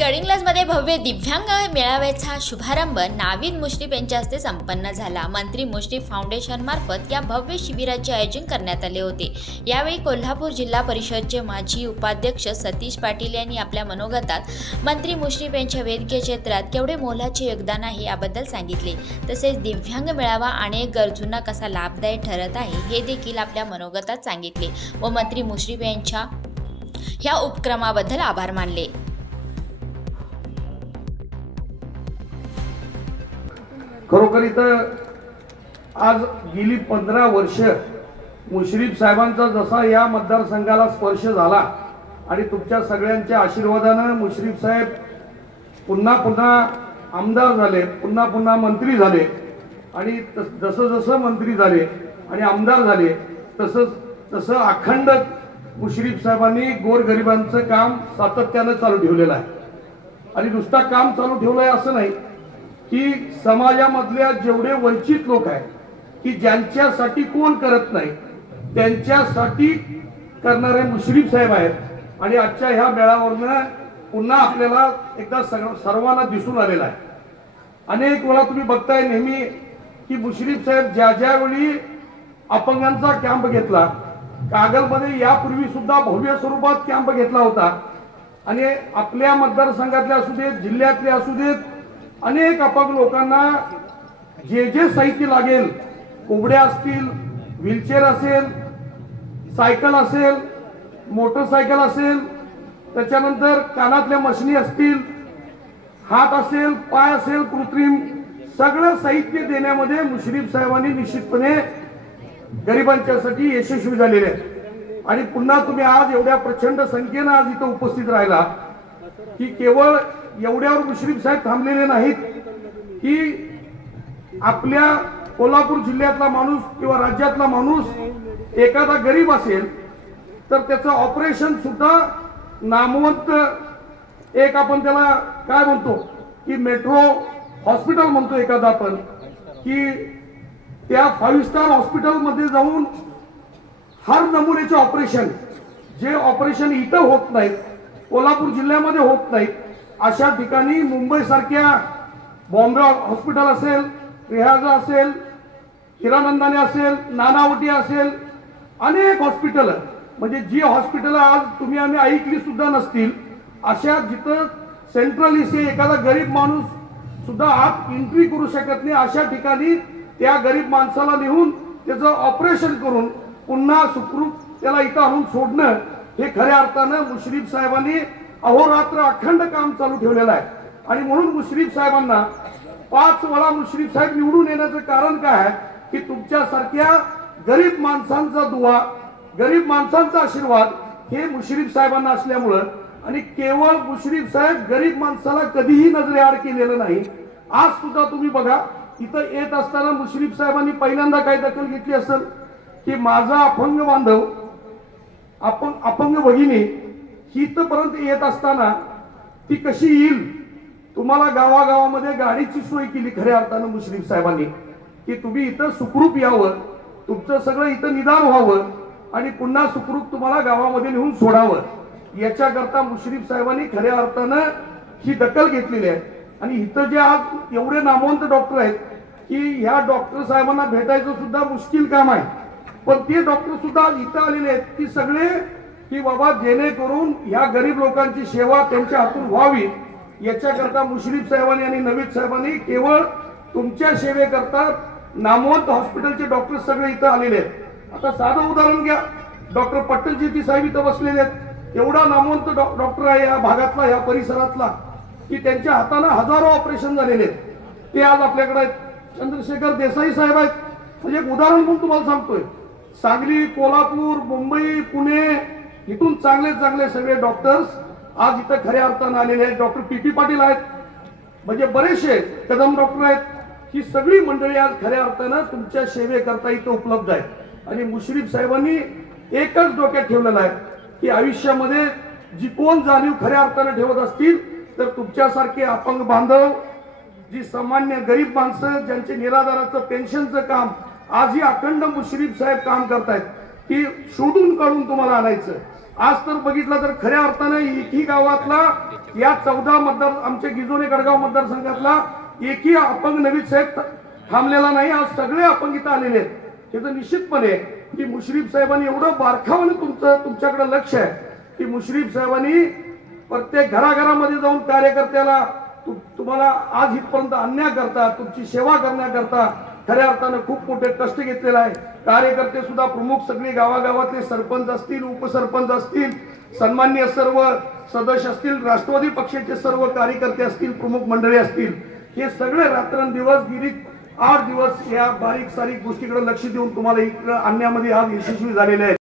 गडिंग्लजमध्ये भव्य दिव्यांग मेळाव्याचा शुभारंभ नावीद मुश्रीफ यांच्या हस्ते संपन्न झाला. मंत्री मुश्रीफ फाउंडेशन मार्फत या भव्य शिबिराचे आयोजन करण्यात आले होते. यावेळी कोल्हापूर जिल्हा परिषदचे माजी उपाध्यक्ष सतीश पाटील यांनी आपल्या मनोगतात मंत्री मुश्रीफ यांच्या वैद्यकीय क्षेत्रात केवढे मोलाचे योगदान आहे याबद्दल सांगितले. तसेच दिव्यांग मेळावा अनेक गरजूंना कसा लाभदायी ठरत आहे हे देखील आपल्या मनोगतात सांगितले व मंत्री मुश्रीफ यांच्या ह्या उपक्रमाबद्दल आभार मानले. खरोखर इथं आज गेली पंधरा वर्ष मुश्रीफ साहेबांचा जसा या मतदारसंघाला स्पर्श झाला आणि तुमच्या सगळ्यांच्या आशीर्वादानं मुश्रीफ साहेब पुन्हा पुन्हा आमदार झाले पुन्हा पुन्हा मंत्री झाले आणि तस- जसं जसं मंत्री झाले आणि आमदार झाले तसंच तसं अखंड मुश्रीफ साहेबांनी गोरगरिबांचं काम सातत्यानं चालू ठेवलेलं आहे. आणि नुसता काम चालू ठेवलं आहे असं नाही की समाजामधल्या जेवढे वंचित लोक आहेत की ज्यांच्यासाठी कोण करत नाही त्यांच्यासाठी करणारे मुश्रीफ साहेब आहेत. आणि आजच्या ह्या मेळावरनं पुन्हा आपल्याला एकदा सग सर्वांना दिसून आलेला आहे. अनेक वेळा तुम्ही बघताय नेहमी की मुश्रीफ साहेब ज्या ज्यावेळी अपंगांचा कॅम्प घेतला कागलमध्ये यापूर्वी सुद्धा भव्य स्वरूपात कॅम्प घेतला होता. आणि आपल्या मतदारसंघातले असू देत जिल्ह्यातले असू देत अनेक अपंग लोकांना जे जे साहित्य लागेल कोंबड्या असतील व्हीलचेअर असेल सायकल असेल मोटरसायकल असेल त्याच्यानंतर कानातल्या मशिनी असतील हात असेल पाय असेल कृत्रिम सगळं साहित्य देण्यामध्ये मुश्रीफ साहेबांनी निश्चितपणे गरिबांच्यासाठी यशस्वी झालेले आहेत. आणि पुन्हा तुम्ही आज एवढ्या प्रचंड संख्येनं आज इथं उपस्थित राहिला की केवळ एवढ्यावर मुश्रीफ साहेब थांबलेले नाहीत. की आपल्या कोल्हापूर जिल्ह्यातला माणूस किंवा राज्यातला माणूस एखादा गरीब असेल तर त्याचं ऑपरेशन सुद्धा नामवंत एक आपण त्याला काय म्हणतो की मेट्रो हॉस्पिटल म्हणतो एखादा आपण की त्या फाईव्ह स्टार हॉस्पिटलमध्ये जाऊन हर नमुनेचे ऑपरेशन जे ऑपरेशन इथं होत नाहीत कोल्हापूर जिल्ह्यामध्ये होत नाहीत अशा ठिकाणी मुंबई सारख्या बॉम्बे हॉस्पिटल असेल रिहाजा असेल हिरानंदाने असेल नानावटी असेल अनेक हॉस्पिटल म्हणजे जी हॉस्पिटल आज तुम्ही आम्ही ऐकली सुद्धा नसतील अशा जिथं सेंट्रल इसे एखादा गरीब माणूस सुद्धा आत एंट्री करू शकत नाही अशा ठिकाणी त्या गरीब माणसाला नेऊन त्याचं ऑपरेशन करून पुन्हा सुखरूप त्याला इथं आणून सोडणं हे खऱ्या अर्थानं मुश्रीफ साहेबांनी अहोरात्र अखंड काम चालू ठेवलेलं आहे. आणि म्हणून मुश्रीफ साहेबांना पाच वेळा मुश्रीफ साहेब निवडून येण्याचं कारण काय आहे? की तुमच्यासारख्या गरीब माणसांचा दुवा गरीब माणसांचा आशीर्वाद हे मुश्रीफ साहेबांना असल्यामुळं आणि केवळ मुश्रीफ साहेब गरीब माणसाला कधीही नजरेआड केलेलं नाही. आज सुद्धा तुम्ही बघा इथं येत असताना मुश्रीफ साहेबांनी पहिल्यांदा काय दखल घेतली असेल की माझा अपंग बांधव अपंग अपंग भगिनी ही इथपर्यंत येत असताना ती कशी येईल? तुम्हाला गावागावामध्ये गाडीची सोय केली खऱ्या अर्थानं मुश्रीफ साहेबांनी. की तुम्ही इथं सुखरूप यावं तुमचं सगळं इथं निदान व्हावं आणि पुन्हा सुखरूप तुम्हाला गावामध्ये नेऊन सोडावं. याच्याकरता मुश्रीफ साहेबांनी खऱ्या अर्थानं ही दखल घेतलेली आहे. आणि इथं जे आज एवढे नामवंत डॉक्टर आहेत की ह्या डॉक्टर साहेबांना भेटायचं सुद्धा मुश्किल काम आहे. पण ते डॉक्टर सुद्धा इथं आलेले आहेत. की सगळे की बाबा जेणेकरून ह्या गरीब लोकांची सेवा त्यांच्या हातून व्हावी. याच्याकरता मुश्रीफ साहेबांनी आणि नवीद साहेबांनी केवळ तुमच्या सेवेकरता नामवंत हॉस्पिटलचे डॉक्टर सगळे इथं आलेले आहेत. आता साधं उदाहरण घ्या. डॉक्टर पट्टल साहेब इथं बसलेले आहेत. एवढा नामवंत डॉ- डॉक्टर आहे या भागातला या परिसरातला की त्यांच्या हातानं हजारो ऑपरेशन झालेले आहेत. ते आज आपल्याकडे आहेत. चंद्रशेखर देसाई साहेब आहेत. म्हणजे एक उदाहरण म्हणून तुम्हाला सांगतोय. सांगली कोल्हापूर मुंबई पुणे इथून चांगले चांगले सगळे डॉक्टर्स आज इथं खऱ्या अर्थानं आलेले आहेत. डॉक्टर पी पी पाटील आहेत. म्हणजे बरेचसे कदम डॉक्टर आहेत. ही सगळी मंडळी आज खऱ्या अर्थानं तुमच्या सेवेकरता इथं उपलब्ध आहेत. आणि मुश्रीफ साहेबांनी एकच डोक्यात ठेवलेलं आहे की आयुष्यामध्ये जी कोण जाणीव खऱ्या अर्थानं ठेवत असतील तर तुमच्यासारखे अपंग बांधव जी सामान्य गरीब माणसं ज्यांचे निराधाराचं पेन्शनचं काम आजही अखंड मुश्रीफ साहेब काम करतायत की शोधून काढून तुम्हाला आणायचं. आज तर बघितलं तर खऱ्या अर्थानं एकही गावातला या चौदा मतदार आमच्या गिजोने गडगाव मतदारसंघातला एकही अपंग नवीन साहेब थांबलेला नाही. आज सगळे अपंग इथं आलेले आहेत. त्याचं निश्चितपणे की मुश्रीफ साहेबांनी एवढं बारखावानं तुमचं तुमच्याकडे लक्ष आहे की मुश्रीफ साहेबांनी प्रत्येक घराघरामध्ये जाऊन कार्यकर्त्याला तु- तुम्हाला आज इथपर्यंत आणण्याकरता करता तुमची सेवा करण्याकरता खऱ्या अर्थानं खूप मोठे कष्ट घेतलेला आहे. कार्यकर्ते सुद्धा प्रमुख सगळे गावागावातले सरपंच असतील उपसरपंच असतील सन्मान्य सर्व सदस्य असतील राष्ट्रवादी पक्षाचे सर्व कार्यकर्ते असतील प्रमुख मंडळी असतील. हे सगळे रात्रंदिवस गेली आठ दिवस या बारीक सारीक गोष्टीकडे लक्ष देऊन तुम्हाला इकडे आणण्यामध्ये आज यशस्वी झालेले आहेत.